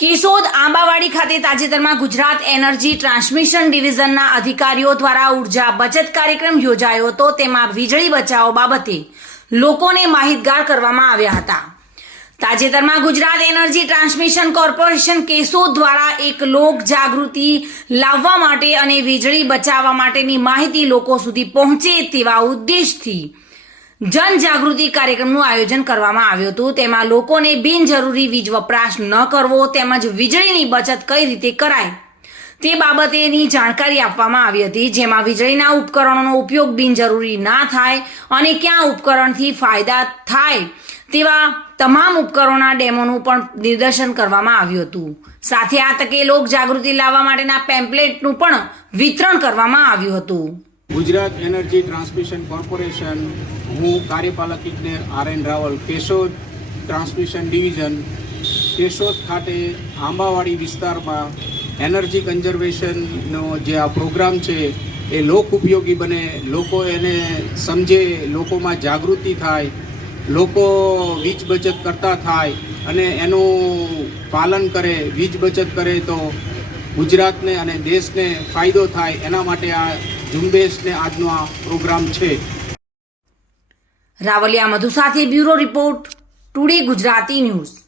કેશોદ આંબાવાડી ખાતે તાજેતરમાં Gujarat energy transmission ડિવિઝનના અધિકારીઓ દ્વારા ઊર્જા બચત કાર્યક્રમ યોજાયો હતો. તેમાં વીજળી બચાવો બાબતે લોકોને માહિતગાર કરવામાં આવ્યા હતા. તાજેતરમાં Gujarat energy transmission corporation Keshod દ્વારા એક લોક જાગૃતિ લાવવા માટે અને વીજળી બચાવવા માટેની માહિતી લોકો સુધી પહોંચે તેવા ઉદ્દેશથી જનજાગૃતિ કાર્યક્રમનું આયોજન કરવામાં આવ્યું હતું. તેમાં લોકોને બિનજરૂરી વીજ વપરાશ ન કરવો તેમજ વીજળીની બચત કઈ રીતે કરાય તે બાબતેની જાણકારી આપવામાં આવી હતી. જેમાં વીજળીના ઉપકરણોનો ઉપયોગ બિનજરૂરી ના થાય અને ક્યાં ઉપકરણથી ફાયદા થાય તેવા તમામ ઉપકરણોના ડેમોનું પણ નિદર્શન કરવામાં આવ્યું હતું. સાથે આ તકે લોક જાગૃતિ લાવવા માટેના પેમ્પલેટનું પણ વિતરણ કરવામાં આવ્યું હતું. ગુજરાત એનર્જી ટ્રાન્સમિશન કોર્પોરેશન, હું કાર્યપાલક ઇજનેર R N Raval, Keshod transmission division, Keshod ખાતે આંબાવાડી વિસ્તારમાં એનર્જી કન્ઝર્વેશનનો જે આ પ્રોગ્રામ છે, એ લોક ઉપયોગી બને, લોકો એને સમજે, લોકોમાં જાગૃતિ થાય, લોકો વીજ બચત કરતા થાય અને એનું પાલન કરે, વીજ બચત કરે તો ગુજરાતને અને દેશને ફાયદો થાય એના માટે આ ઝુંબેશને આજનો આ પ્રોગ્રામ છે. રાવલિયા મધુ સાથે bureau report today Gujarati news.